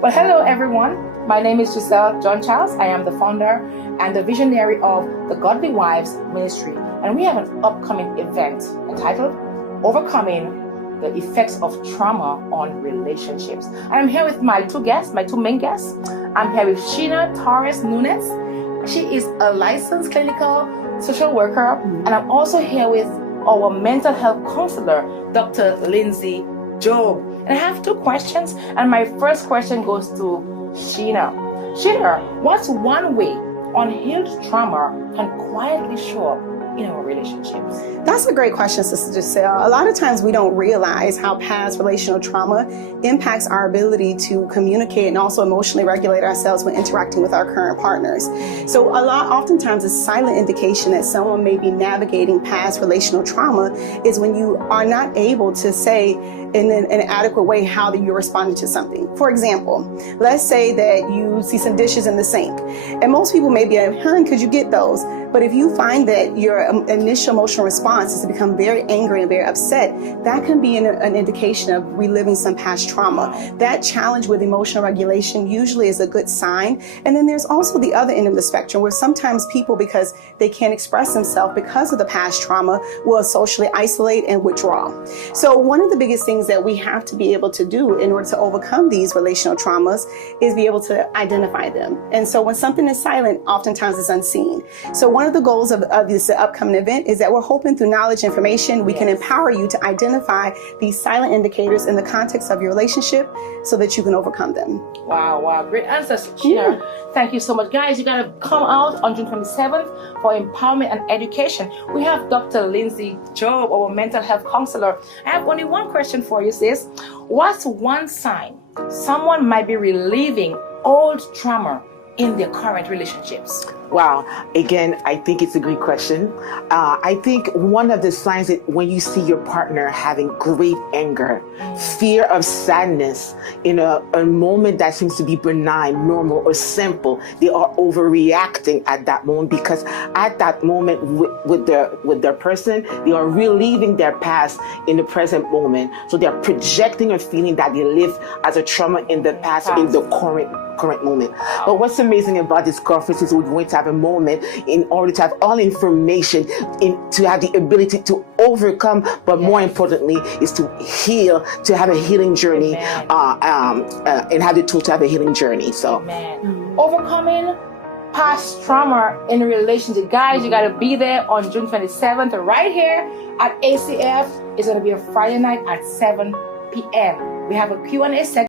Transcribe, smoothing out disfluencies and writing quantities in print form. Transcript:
Well, hello everyone. My name is Giselle John Charles. I am the founder and the visionary of the Godly Wives Ministry. And we have an upcoming event entitled Overcoming the Effects of Trauma on Relationships. I am here with my two main guests. I'm here with Sheena Torres Nunes. She is a licensed clinical social worker. And I'm also here with our mental health counselor, Dr. Lindsay Job. And I have two questions, and my first question goes to Sheena. Sheena, what's one way unhealed trauma can quietly show up in our relationships? That's a great question, Sister Giselle. A lot of times we don't realize how past relational trauma impacts our ability to communicate and also emotionally regulate ourselves when interacting with our current partners. So oftentimes a silent indication that someone may be navigating past relational trauma is when you are not able to say in an adequate way how that you're responding to something. For example, let's say that you see some dishes in the sink, and most people may be like, "Hun, could you get those?" But if you find that your initial emotional response is to become very angry and very upset, that can be an indication of reliving some past trauma. That challenge with emotional regulation usually is a good sign. And then there's also the other end of the spectrum where sometimes people, because they can't express themselves because of the past trauma, will socially isolate and withdraw. So one of the biggest things that we have to be able to do in order to overcome these relational traumas is be able to identify them. And so when something is silent, oftentimes it's unseen. So one of the goals of this upcoming event is that we're hoping through knowledge and information, we can empower you to identify these silent indicators in the context of your relationship so that you can overcome them. Wow. Great answers, Sheena. Thank you so much. Guys, you got to come out on June 27th for empowerment and education. We have Dr. Lindsay Job, our mental health counselor. I have only one question for you, sis. What's one sign someone might be reliving old trauma in their current relationships? Wow. Again, I think it's a great question. I think one of the signs that when you see your partner having great anger, fear of sadness in a moment that seems to be benign, normal, or simple, they are overreacting at that moment because at that moment with their person, they are reliving their past in the present moment. So they're projecting a feeling that they lived as a trauma in the past in the current moment. But what's amazing about this conference is we're going to have a moment in order to have all information to have the ability to overcome, but more importantly is to heal, to have a healing journey, and have the tool to have a healing journey. So overcoming past trauma in a relationship. Guys, you got to be there on June 27th right here at ACF. It's going to be a Friday night at 7 p.m. We have a Q&A section.